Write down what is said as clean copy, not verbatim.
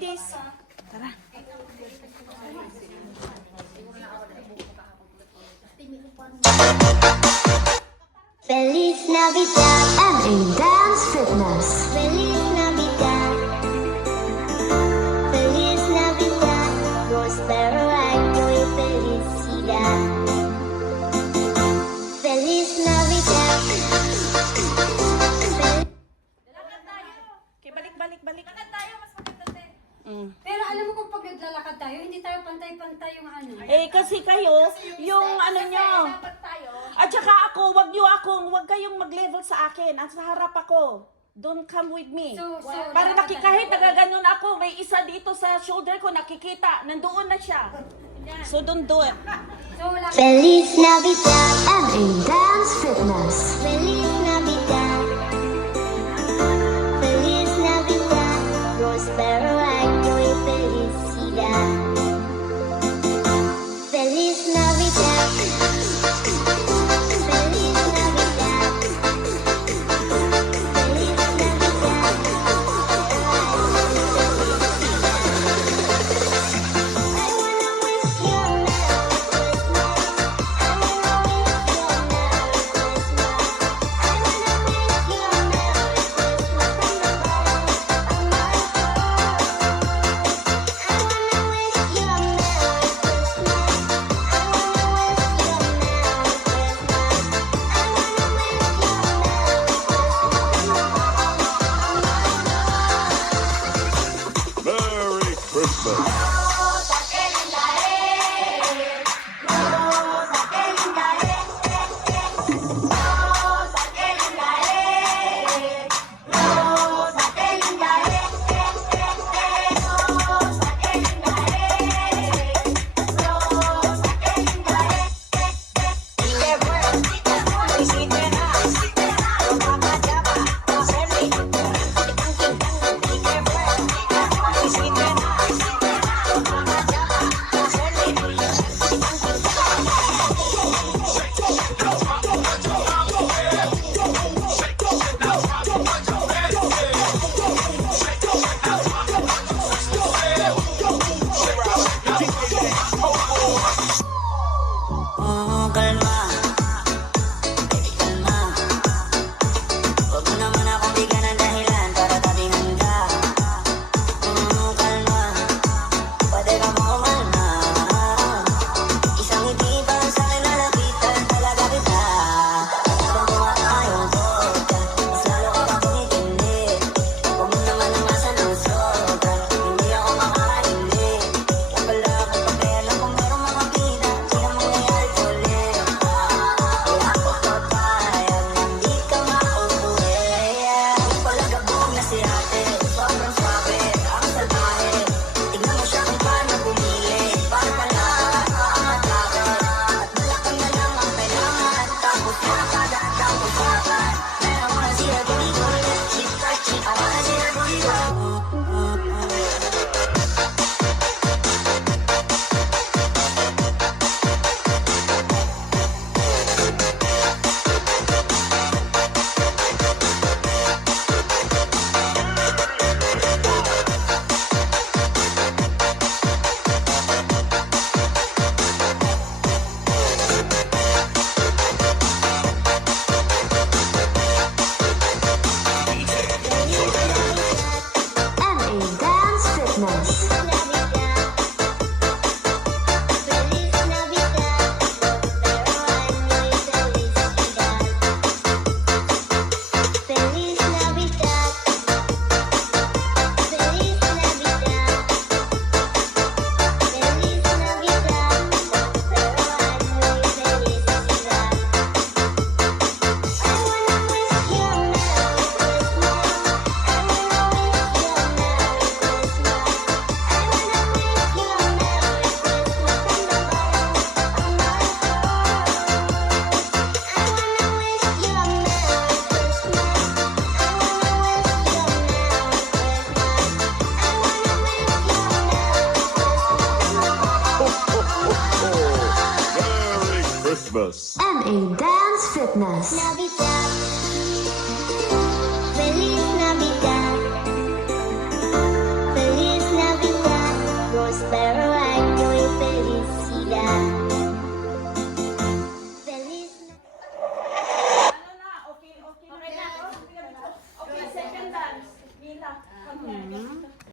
ladies. Tara. Feliz Navidad, MA Dance Fitness. Feliz Navidad, Feliz Navidad, prospero año y felicidad. Feliz Navidad. Okay, balik. Lakad tayo, mas maganda tayo. Pero alam mo kung pag naglalakad tayo, hindi tayo pantay-pantay yung ano. Eh, kasi kayo, yung ano nyo. Dapat tayo. At saka ako, wag kayong mag-level sa akin. At sa harap ako. Don't come with me. So, Para kahit nagaganon ako, may isa dito sa shoulder ko nakikita. Nandoon na siya. So don't do it. So, wala Feliz Navidad, MA Dance Fitness. Feliz Navidad, Feliz Navidad, prospero año y felicidad. Feliz Navidad, Feliz Navidad, Feliz Navidad. I wanna wish you a Merry Christmas. I wanna wish you a Merry Christmas. I wanna wish you a Merry Christmas from the bottom of my heart. I wanna wish you a Merry Christmas. I wanna wish you a Merry Christmas. I wanna wish you a Merry Christmas from the bottom of my heart. Merry Christmas. Kalma, baby kalma. Huwag mo naman akong bigyan ng dahilan para tabingan ka. Kalma, pwede ka mo kumalma. Isang ngiti pa sa akin lalapitan talaga kita. Habang kumakain ko, mas lalo ka pa tumitindi. Huwag mo naman namasan ng sobra, hindi ako makakaindi. Kaya pala kung pakialam kung merong makakita, di na mangyayari ulit. Kaya ako papayag na hindi ka mauuwi. Di pala gabong na si ate, sobrang swabe, ang salbahe. Tignan mo siya kung paano bumili, para pala makakatake. At balakang na lang ang kailangan, tapos nakakadaan kang usapan. Pero I wanna see her booty go, cheek by cheek, I wanna see her booty go. MA Dance Fitness. Navidad, Feliz Navidad, prospero año y felicidad. Feliz Navidad, Feliz Navidad, Feliz Navidad, prospero año y felicidad. I wanna wish you a Merry Christmas. I wanna wish you a Merry Christmas. I wanna wish you a Merry Christmas from the bottom of my heart. I wanna wish you a Merry Christmas. I wanna wish you a Merry Christmas. I wanna wish you a Merry Christmas from the bottom of my heart. Merry Christmas. MA Dance Fitness. Navidad,